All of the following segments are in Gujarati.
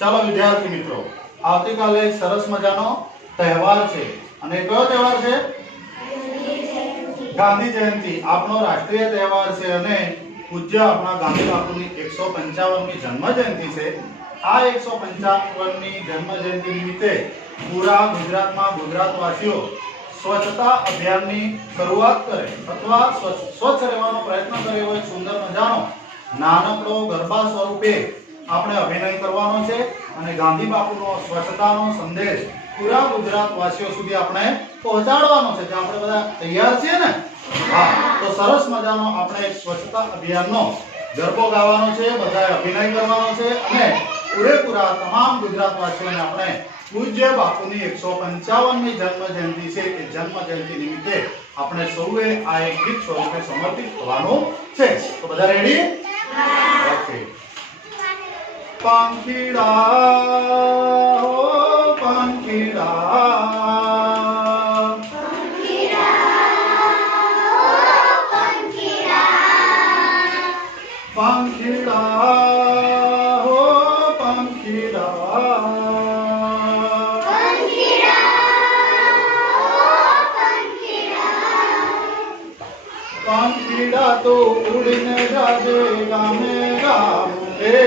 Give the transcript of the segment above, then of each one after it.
ચાલો વિદ્યાર્થી મિત્રો, આવતીકાલે એક સરસ મજાનો તહેવાર છે અને કયો તહેવાર છે? ગાંધી જયંતિ. આપણો રાષ્ટ્રીય તહેવાર છે અને પૂજ્ય આપણા ગાંધી બાપુની 155મી જન્મ જયંતિ છે. આ 155મી જન્મ જયંતિ નિમિત્તે પૂરા ગુજરાતમાં ગુજરાતવાસીઓ સ્વચ્છતા અભિયાનની શરૂઆત કરે અથવા સ્વચ્છ રહેવાનો પ્રયત્ન કરે એવો એક સુંદર મજાનો નાનકડો ગરબા સ્વરૂપે આપણે અભિનય કરવાનો છે અને ગાંધી બાપુનો સ્વચ્છતાનો સંદેશ પૂરા ગુજરાતવાસીઓ સુધી આપણે પહોંચાડવાનો છે. જે આપણે બધા તૈયાર છીએ ને? હા, તો સરસ મજાનો આપણે સ્વચ્છતા અભિયાનનો ગરબો ગાવાનો છે, બધાએ અભિનય કરવાનો છે અને પૂરેપૂરા તમામ ગુજરાતવાસીઓને આપણે પૂજ્ય બાપુની 155મી જન્મ જયંતિ છે એ જન્મ જયંતિ નિમિત્તે આપણે સૌએ આ એક ગીત સ્વરૂપે સમર્પિત થવાનું છે. તો બધા રેડી? ઓકે. પાંખીડા હો પાંખીડા, પાંખીડા હો પાંખીડા, પાંખીડા તો ઉડીને જાજે ગામે ગામ રે,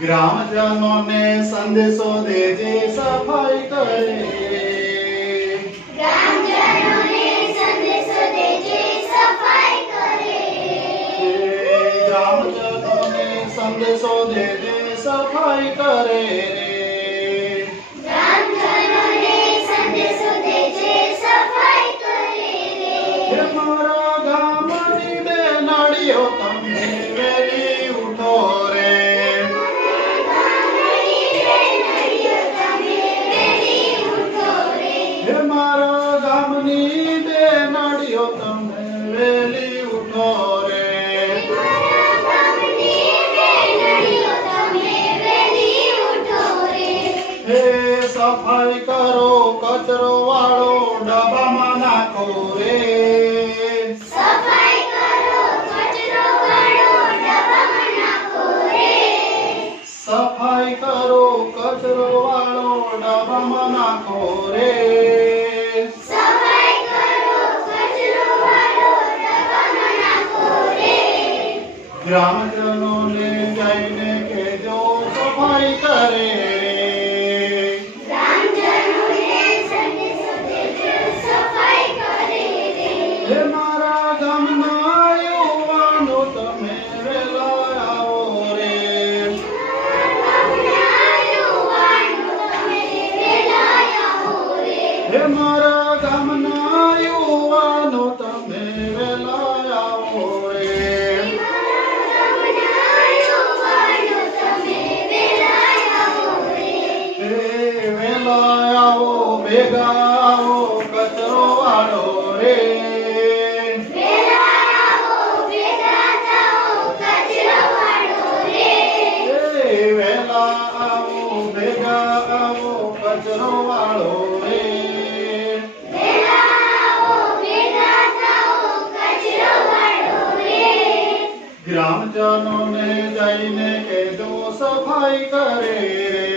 ગ્રામજનોને સંદેશો દેજે સફાઈ કરે, ગ્રામજનોને સંદેશો દેજે સફાઈ કરે, ગ્રામજનોને સંદેશો દેજે સફાઈ કરે રે, ગ્રામજનોને સંદેશો દેજે સફાઈ કરે હે રે. મારા ગામની બેનાડીઓ તમે વેલી ઉઠો રે, હે મારા ગામની બેનાડીઓ તમે વેલી ઉઠો રે, હે સફાઈ કરો કચરો વાળો ડબ્બામાં નાખો રે, સફાઈ કરો કચરો વાળો ડબ્બામાં નાખો રે, સફાઈ કરો કચરો વાળો ડબ્બામાં નાખો રે, સફાઈ કરો કચરો વાળો ડબ્બામાં નાખો રે. ગ્રામજનોને જઈને કહેજો સફાઈ કરે રે, ગ્રામજનોને સંદેશો દેજો સફાઈ કરે રે. હે મારા ગામના યુવાનો તમે વહેલા આવો રે, ગામના યુવાનો તમે વહેલા આવો રે. હે મારા ગામના યુવાનો તમે વહેલા આવો રે, ગામના યુવાનો તમે વહેલા આવો રે. હે વહેલા આવો ભેગા આવો કચરો વાળો રે, વહેલા આવો ભેગા થાઓ કચરો વાળો રે. હે વહેલા આવો ભેગા આવો કચરો વાળો રે, વહેલા આવો ભેગા થાઓ કચરો વાળો રે. ગ્રામજનોને જઈને કહેજો સફાઈ કરે રે,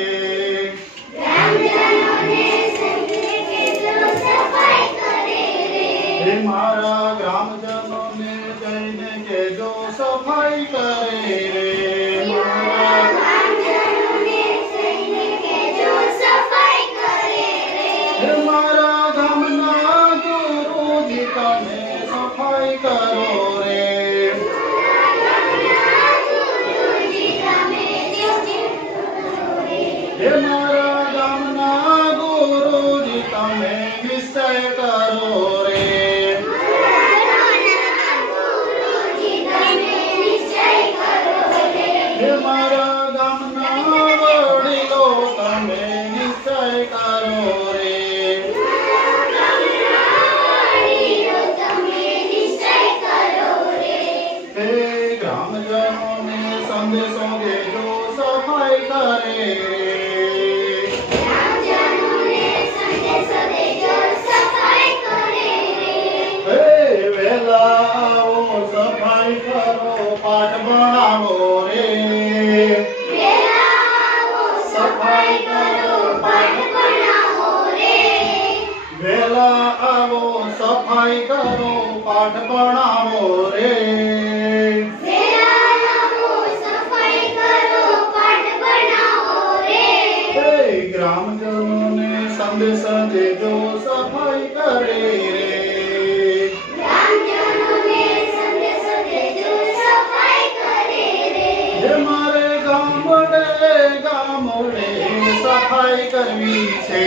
ગ્રામજનોને સંદેશ દેજો સફાઈ કરે રે. હે મારા ગ્રામજનોને જઈને કહેજો સફાઈ કરે રે, મારા ગ્રામજનોને જઈને કહેજો સફાઈ કરે રે. હે મારા ગામના ગુરુજી તમે સફાઈ કરો રે, ગામના ગુરુજી તમે નિશ્ચિત કરો રે. હે મારા ગામના ગુરુજી તમે નિશ્ચય કરો રે, ગામના ગુરુજી તમે નિશ્ચય કરો રે. હે મારા ગામના વડીલો તમે નિશ્ચય કરો રે, ગામના વડીલો તમે નિશ્ચય કરો રે. હે ગ્રામજનોને સંદેશો દેજો સફાઈ કરે રે, ગ્રામજનોને સંદેશો દેજો સફાઈ કરે રે. હે વહેલા આવો સફાઈ કરો પાઠ ભણાવો રે સફાઈ કરો પાઠ બનાવો રે હે ગ્રામજનોને સંદેશ દેજો સફાઈ કરે રે ગ્રામજનોને સંદેશ દેજો સફાઈ કરે રે હે મારે ગામડે ગામડે સફાઈ કરવી છે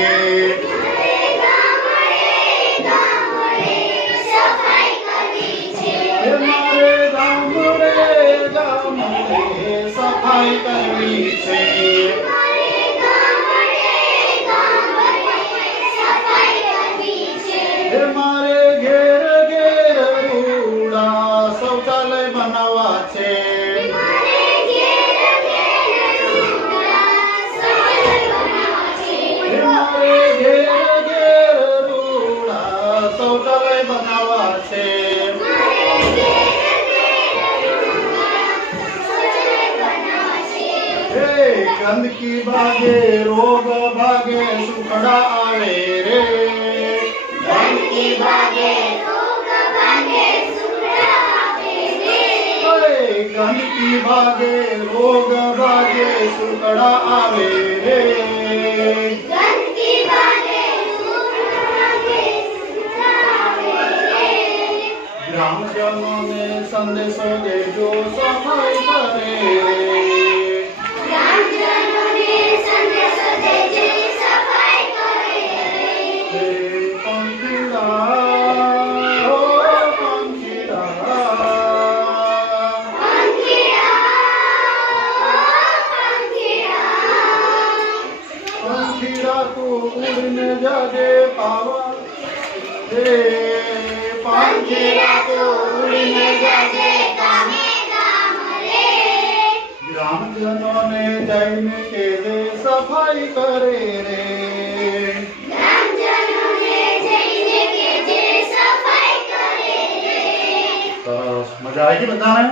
સફાઈ કરવી છે હે મારે ગામડે ગામડે સફાઈ કરવી છે સફાઈ કરવી છે હે મારે ઘેર ઘેર રૂડા શૌચાલય બનાવવા છે મારે ઘેર ઘેર રૂડા શૌચાલય બનાવવા છે હે મારે ઘેર ઘેર રૂડા શૌચાલય બનાવવા છે મારે ઘેર ઘેર રૂડા શૌચાલય બનાવવા છે હે ગંદકી ભાગે રોગ ભાગે સુખડા આવે રે ગંદકી ભાગે રોગ ભાગે સુખડા આવે રે હે ગંદકી ભાગે રોગ ભાગે સુખડા આવે રે ગંદકી ભાગે રોગ ભાગે સુખડા આવે રે ગ્રામજનોને સંદેશો દેજો સફાઈ કરે રે ગ્રામજનોને સંદેશ દેજો સફાઈ કરે હે પંખીડા ઓ પંખીડા પંખીડા તું ઉડીને જાજે પાવા હે પંખીડા તું ઉડીને જાજે ગ્રામજનોને જઈને કેજે સફાઈ કરે રે સરસ મજા આવી ગઈ બધાને